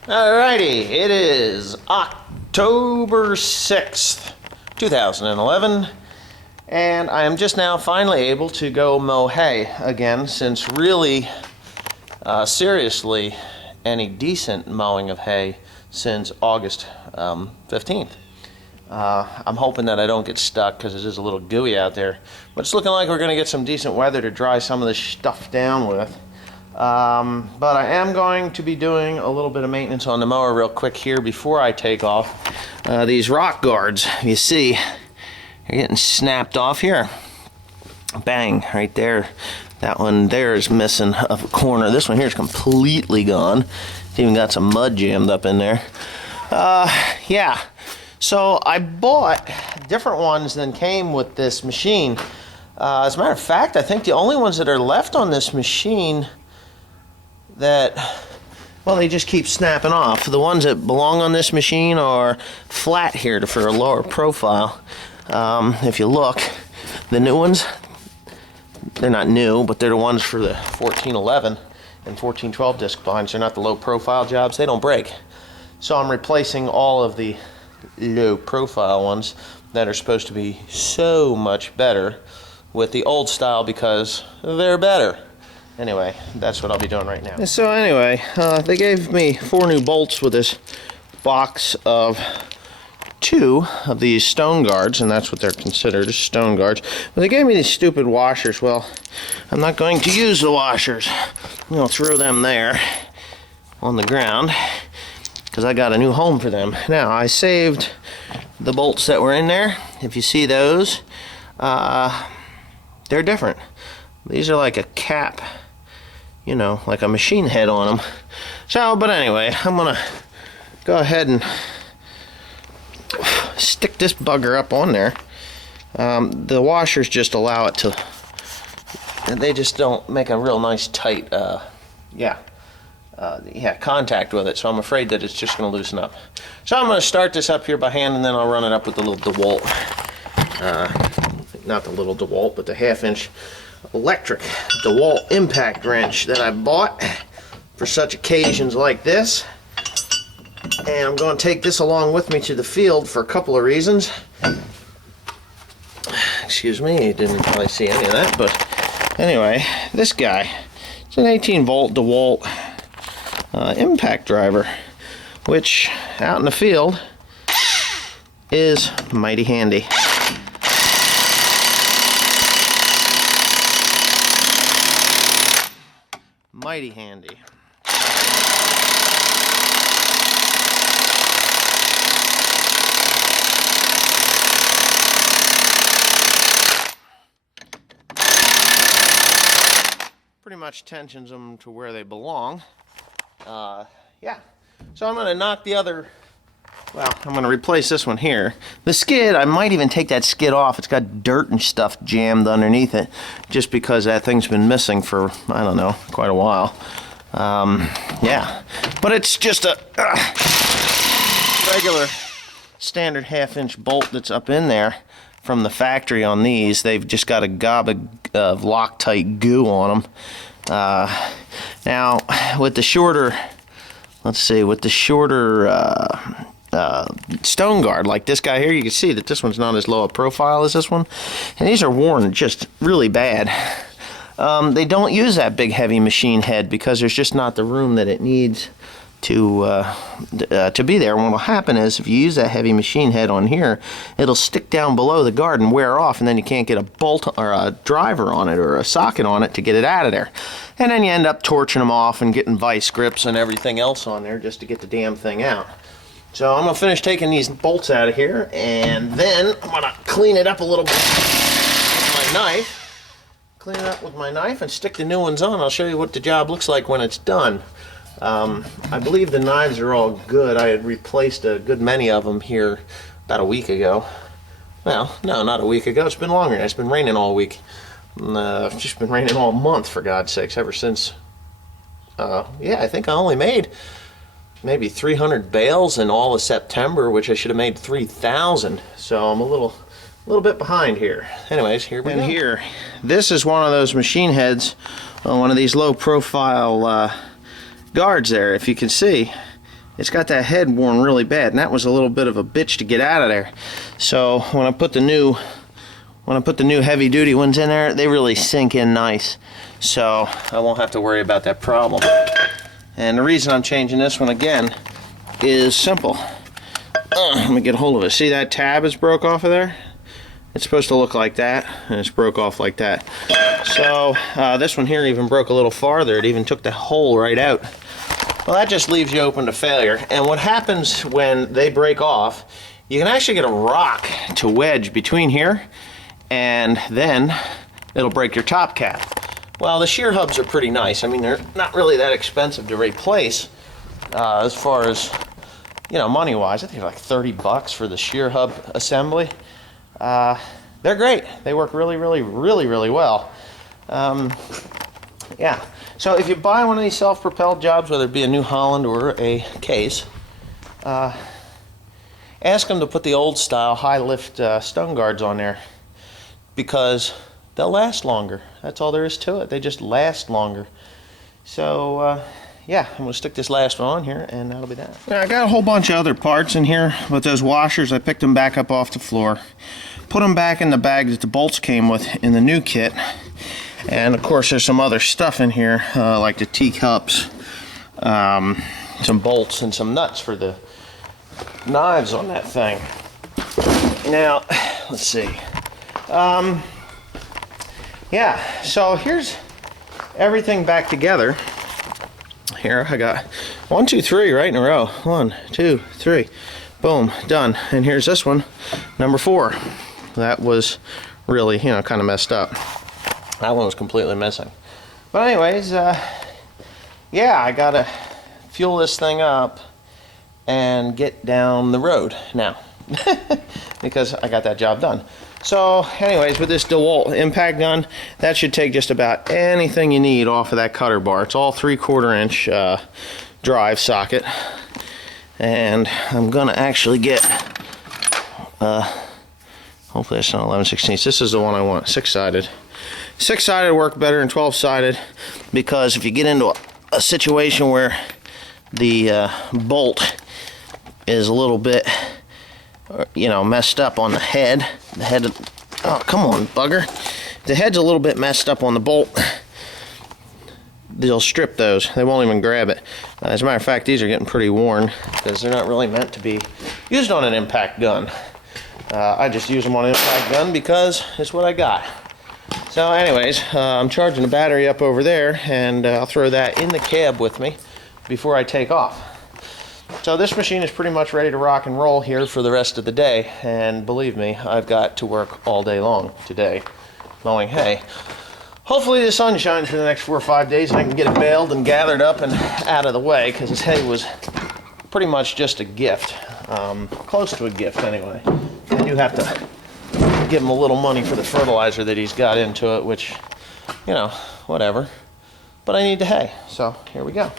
Alrighty, it is October 6th, 2011, and I am just now finally able to go mow hay again, since really, seriously, any decent mowing of hay since August 15th. I'm hoping that I don't get stuck because it is a little gooey out there, but it's looking like we're going to get some decent weather to dry some of this stuff down with. But I am going to be doing a little bit of maintenance on the mower real quick here before I take off. These rock guards, you see, they're getting snapped off here. Bang, right there. That one there is missing a corner. This one here is completely gone. It's even got some mud jammed up in there. Yeah, so I bought different ones than came with this machine. As a matter of fact, I think the only ones that are left on this machine that, well, they just keep snapping off. The ones that belong on this machine are flat here for a lower profile. If you look, the new ones, they're not new, but they're the ones for the 1411 and 1412 disc blinds. They're not the low profile jobs. They don't break. So I'm replacing all of the low profile ones that are supposed to be so much better with the old style because they're better. Anyway, that's what I'll be doing right now. So anyway, they gave me 4 new bolts with this box of 2 of these stone guards, and that's what they're considered, as stone guards. But they gave me these stupid washers. Well, I'm not going to use the washers. I'm going to throw them there on the ground because I got a new home for them. Now, I saved the bolts that were in there. If you see those, they're different. These are like a cap, you know, like a machine head on them. So, but anyway, I'm gonna go ahead and stick this bugger up on there. The washers just allow it to, they just don't make a real nice tight, contact with it. So I'm afraid that it's just gonna loosen up. So I'm gonna start this up here by hand, and then I'll run it up with the little DeWalt, not the little DeWalt, but the 1/2-inch electric DeWalt impact wrench that I bought for such occasions like this. And I'm going to take this along with me to the field for a couple of reasons. Excuse me, you didn't probably see any of that, but anyway, this guy, it's an 18-volt DeWalt impact driver, which out in the field is mighty handy. Mighty handy. Pretty much tensions them to where they belong. Yeah. So I'm going to knock the other, well, I'm going to replace this one here. The skid, I might even take that skid off. It's got dirt and stuff jammed underneath it, just because that thing's been missing for, I don't know, quite a while. Yeah, but it's just a regular standard 1/2-inch bolt that's up in there from the factory on these. They've just got a gob of Loctite goo on them. Now, with the shorter, let's see, with the shorter stone guard like this guy here, you can see that this one's not as low a profile as this one, and these are worn just really bad. They don't use that big heavy machine head because there's just not the room that it needs to be there. And what will happen is, if you use that heavy machine head on here, it'll stick down below the guard and wear off, and then you can't get a bolt or a driver on it or a socket on it to get it out of there. And then you end up torching them off and getting vice grips and everything else on there just to get the damn thing out. So I'm going to finish taking these bolts out of here, and then I'm going to clean it up a little bit with my knife. Clean it up with my knife and stick the new ones on. I'll show you what the job looks like when it's done. I believe the knives are all good. I had replaced a good many of them here about a week ago. Well, no, not a week ago. It's been longer. It's been raining all week. It's just been raining all month, for God's sakes, ever since. Yeah, I think I only made maybe 300 bales in all of September, which I should have made 3,000. So I'm a little bit behind here. Anyways, here we go. And here, this is one of those machine heads on one of these low profile guards there. If you can see, it's got that head worn really bad, and that was a little bit of a bitch to get out of there. So when I put the new heavy duty ones in there, they really sink in nice. So I won't have to worry about that problem. And the reason I'm changing this one again is simple. Let me get a hold of it. See that tab is broke off of there? It's supposed to look like that, and it's broke off like that. So this one here even broke a little farther. It even took the hole right out. Well, that just leaves you open to failure. And what happens when they break off, you can actually get a rock to wedge between here, and then it'll break your top cap. Well, the shear hubs are pretty nice. I mean, they're not really that expensive to replace as far as, you know, money-wise. I think they're like 30 bucks for the shear hub assembly. They're great. They work really, really, really, really well. Yeah. So if you buy one of these self-propelled jobs, whether it be a New Holland or a Case, ask them to put the old style high lift stun guards on there, because they'll last longer. That's all there is to it. They just last longer. So yeah, I'm going to stick this last one on here, and that'll be that. Now, I got a whole bunch of other parts in here, but those washers, I picked them back up off the floor, put them back in the bag that the bolts came with in the new kit. And of course there's some other stuff in here, like the teacups, some bolts and some nuts for the knives on that thing. Now, let's see. Yeah, so here's everything back together. Here I got 1, 2, 3 right in a row. 1, 2, 3. Boom, done. And here's this one, number 4. That was really, you know, kind of messed up. That one was completely missing. But anyways, yeah, I gotta fuel this thing up and get down the road now because I got that job done. So anyways, with this DeWalt impact gun, that should take just about anything you need off of that cutter bar. It's all 3/4 inch drive socket, and I'm gonna actually get hopefully it's not 11/16. This is the one I want, 6-sided. 6-sided work better than 12-sided, because if you get into a situation where the bolt is a little bit, you know, messed up on the head, oh, come on, bugger. The head's a little bit messed up on the bolt, they'll strip those. They won't even grab it. As a matter of fact, these are getting pretty worn because they're not really meant to be used on an impact gun. I just use them on an impact gun because it's what I got. So anyways, I'm charging the battery up over there, and I'll throw that in the cab with me before I take off. So this machine is pretty much ready to rock and roll here for the rest of the day, and believe me, I've got to work all day long today mowing hay. Hopefully the sun shines for the next 4 or 5 days and I can get it baled and gathered up and out of the way, because this hay was pretty much just a gift. Close to a gift anyway. I do have to give him a little money for the fertilizer that he's got into it, which, you know, whatever. But I need the hay, so here we go.